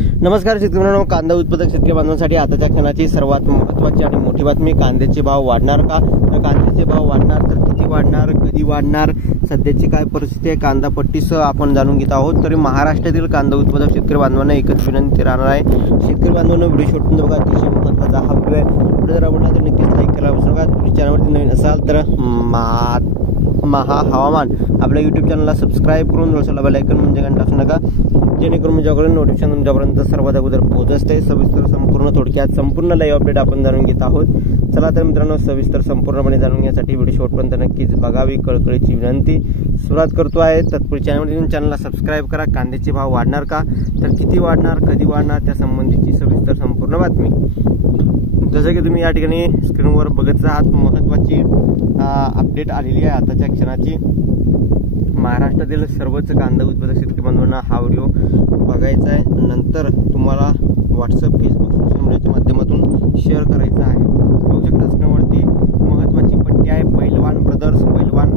नमस्कार शेतकरी मित्रांनो, कांदा उत्पादक शेतकरी बांधवांसाठी आताच्या क्षणाची सर्वात महत्त्वाची आणि मोठी बातमी। कांद्याचे भाव वाढणार का? कांद्याचे भाव वाढणार तर किती वाढणार, कधी वाढणार, सध्याची काय परिस्थिती आहे, कांदा पट्टीसह आपण जाणून घेत आहोत। तरी महाराष्ट्रातील कांदा उत्पादक शेतकरी बांधवांना एकच विनंती राहणार आहे, शेतकरी बांधवांना व्हिडिओ शेवटपर्यंत बघा, अतिशय महत्त्वाचा हा व्हिडिओ आहे। व्हिडिओ जर आवडला तर नक्कीच लाईक करायला विसरू नका। तुम्ही चॅनलवरती नवीन असाल तर महा हवामान आपल्या यूट्यूब चॅनलला सबस्क्राईब करून रोजला बेल आयकॉन म्हणजे घंटा असू नका, जेणेकरून माझ्याकडून नोटिफिकेशन तुमच्यापर्यंत सर्वात अगोदर पोहोचत असते। सविस्तर संपूर्ण थोडक्यात संपूर्ण लाईव्ह अपडेट आपण जाणून घेत आहोत। चला तर मित्रांनो, सविस्तर संपूर्णपणे जाणून घेण्यासाठी व्हिडिओ शेवटपर्यंत नक्कीच बघावी, कळकळीची विनंती। सुरुवात करतो आहे तत्पूर्वी चॅनलला सबस्क्राईब करा। कांद्याचे भाव वाढणार का, तर किती वाढणार, कधी वाढणार, त्या संबंधीची सविस्तर संपूर्ण बातमी। जसं की तुम्ही या ठिकाणी स्क्रीनवर बघत आहात, महत्त्वाची अपडेट आलेली आहे आताच्या क्षणाची। महाराष्ट्रातील सर्वच कांदा उत्पादक शेतकरी बांधवांना हा व्हिडिओ बघायचा आहे, नंतर तुम्हाला व्हॉट्सअप, फेसबुक, सोशल मीडियाच्या माध्यमातून शेअर करायचा आहे। बघू शकता स्क्रीनवरती महत्त्वाची पट्टी आहे, पैलवान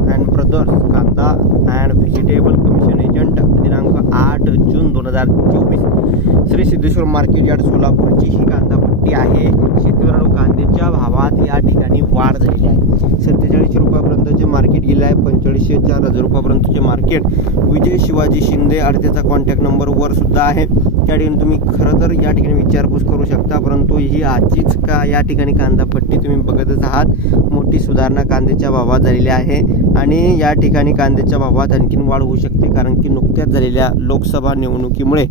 अँड ब्रदर्स कांदा अँड व्हेजिटेबल कमिशन एजंट दिनांक 8 जून 2024 श्री सिद्धेश्वर मार्केट यार्ड सोलापूरची ही कांदा पट्टी आहे। शेतकऱ्यांनो, कांद्याच्या भावात या ठिकाणी वाढ झालेली आहे। 47 रुपयापर्यंतचे मार्केट गेले आहे, 4500 4,000 रुपयापर्यंतचे मार्केट। विजय शिवाजी शिंदे अर्ध्याचा कॉन्टॅक्ट नंबर वर सुद्धा आहे, त्या ठिकाणी तुम्ही खरं तर या ठिकाणी विचारपूस करू शकता। परंतु ही आजचीच का या ठिकाणी कांदा पट्टी तुम्ही बघतच आहात, मोठी सुधारणा कांद्याच्या भावात झालेली आहे आणि या ठिकाणी कांद्याच्या भावात आणखीन वाढ होऊ शकते, कारण की नुकत्याच झालेल्या लोकसभा निवडणुकीमुळे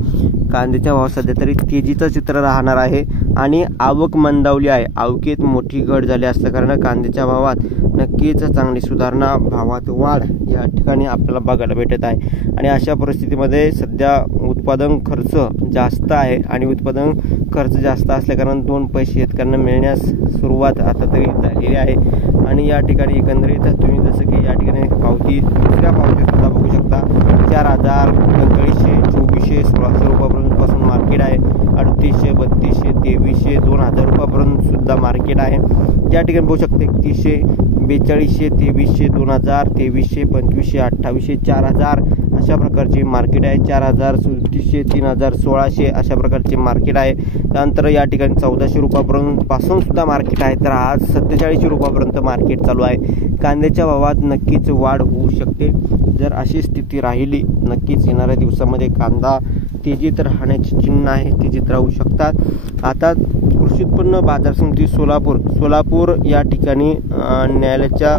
कांद्याच्या भावात सध्या तरी तेजीचं चित्र राहणार आहे आणि आवक मंदावली आहे। आवकेत मोठी घट झाली असल्या कारण कांद्याच्या भावात नक्कीच चांगली सुधारणा, भावात वाढ या ठिकाणी आपल्याला बघायला भेटत आहे। आणि अशा परिस्थितीमध्ये सध्या उत्पादन खर्च जास्त आहे आणि उत्पादन खर्च जास्त असल्या कारण 2 पैसे शेतकऱ्यांना मिळण्यास सुरुवात आता तरी झालेली आहे। आणि या ठिकाणी एकंदरीत तुम्ही जसं की या ठिकाणी पावती, दुसऱ्या पावती सुद्धा बघू शकता, 4,000, 4500, 2400, 1600 रुपयापासून मार्केट आहे। 3800, 3200, 2300, 2000 रुपयापर्यंत सुद्धा मार्केट आहे। या ठिकाणी बघू शकता 3100, 4200, 2300, 2000, 2300, 2500, 2800, 4000 अशा प्रकारचे मार्केट आहे। 4000, 3700, 3000, 1600 अशा प्रकारचे मार्केट आहे। त्यानंतर या ठिकाणी 1400 रुपयापर्यंत पासून सुद्धा मार्केट आहे, तर आज 4700 रुपयापर्यंत मार्केट चालू आहे। कांद्याच्या भावात नक्कीच वाढ होऊ शकते। जर अशी स्थिती राहिली, नक्कीच येणाऱ्या दिवसामध्ये कांदा तेजीत राहण्याची चिन्ह आहे, तेजीत राहू शकतात। आता कृषी उत्पन्न बाजार समिती सोलापूर या ठिकाणी न्यायालयाच्या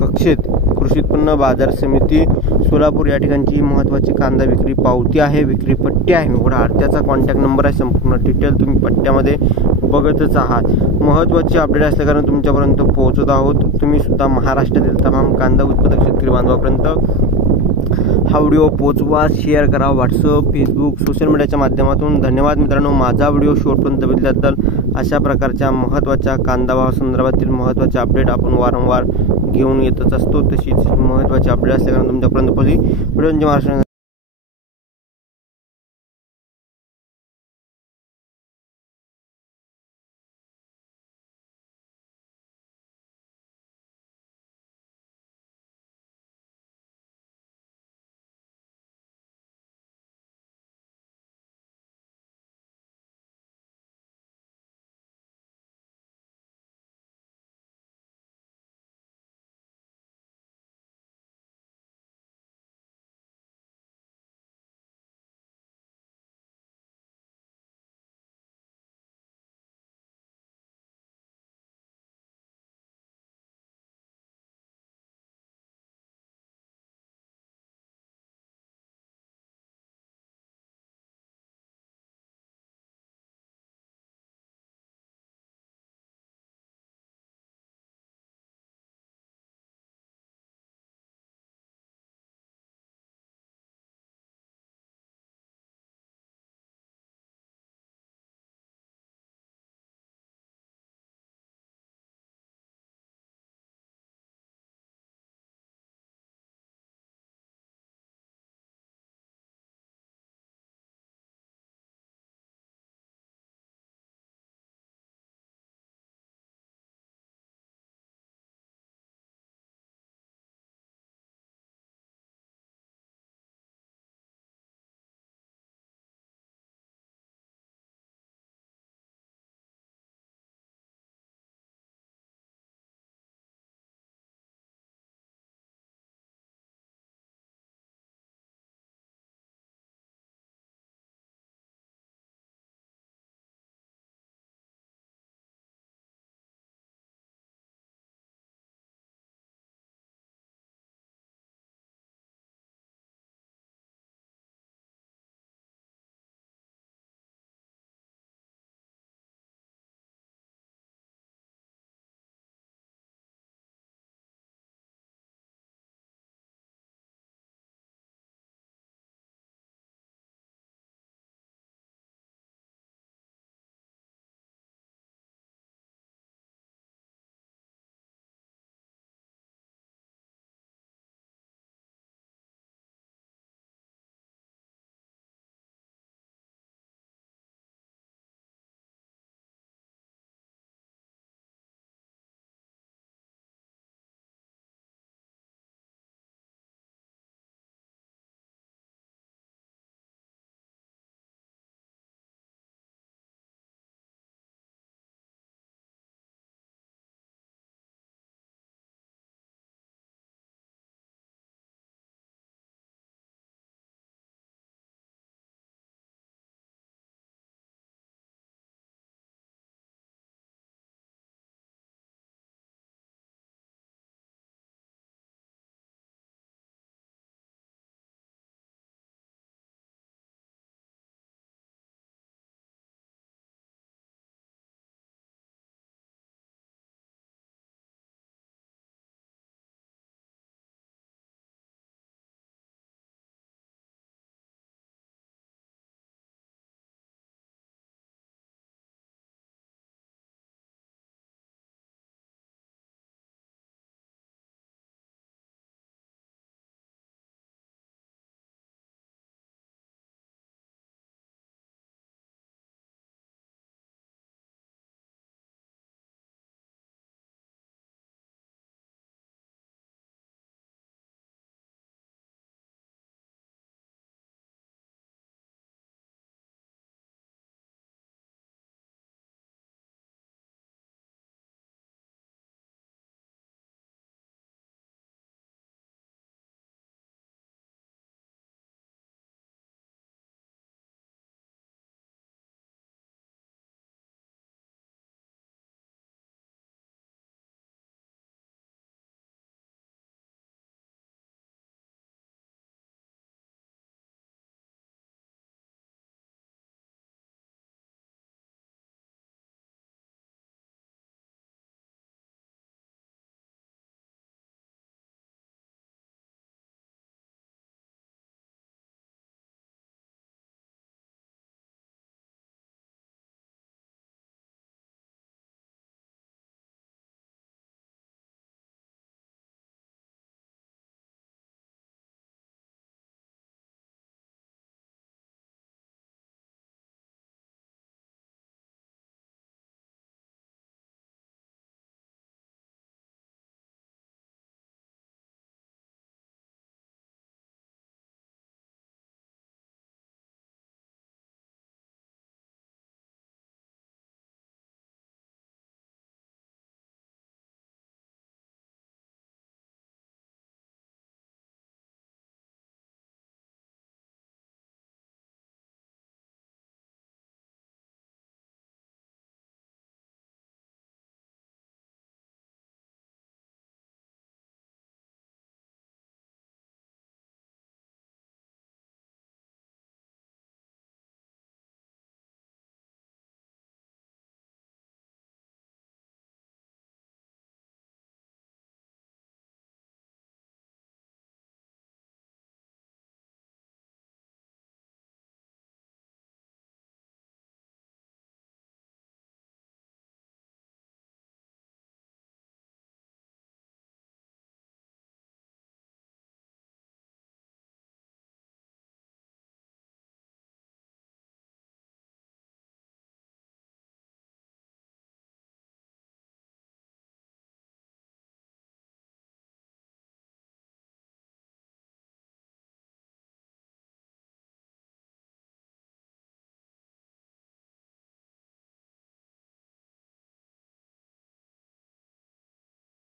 कक्षेत कृषी उत्पन्न बाजार समिती सोलापूर या ठिकाणची महत्त्वाची कांदा विक्री पावती आहे, विक्री पट्टी आहे। एवढा अर्ध्याचा कॉन्टॅक्ट नंबर आहे, संपूर्ण डिटेल तुम्ही पट्ट्यामध्ये बघतच आहात। महत्त्वाची अपडेट असल्या कारण तुमच्यापर्यंत पोहोचत आहोत। तुम्ही सुद्धा महाराष्ट्रातील तमाम कांदा उत्पादक शेतकरी बांधवांपर्यंत हा व्हिडिओ पोहोचवा, शेअर करा व्हॉट्सअप, फेसबुक, सोशल मीडियाच्या माध्यमातून। धन्यवाद मित्रांनो, माझा व्हिडिओ शेवटपर्यंत बघितल्याबद्दल। अशा प्रकारच्या महत्त्वाच्या कांदा भाव संदर्भातील महत्त्वाचे अपडेट आपण वारंवार घेऊन येतच असतो। तशीच महत्त्वाची अपडेट असल्या कारण तुमच्यापर्यंत पोहोचली। व्हिडिओ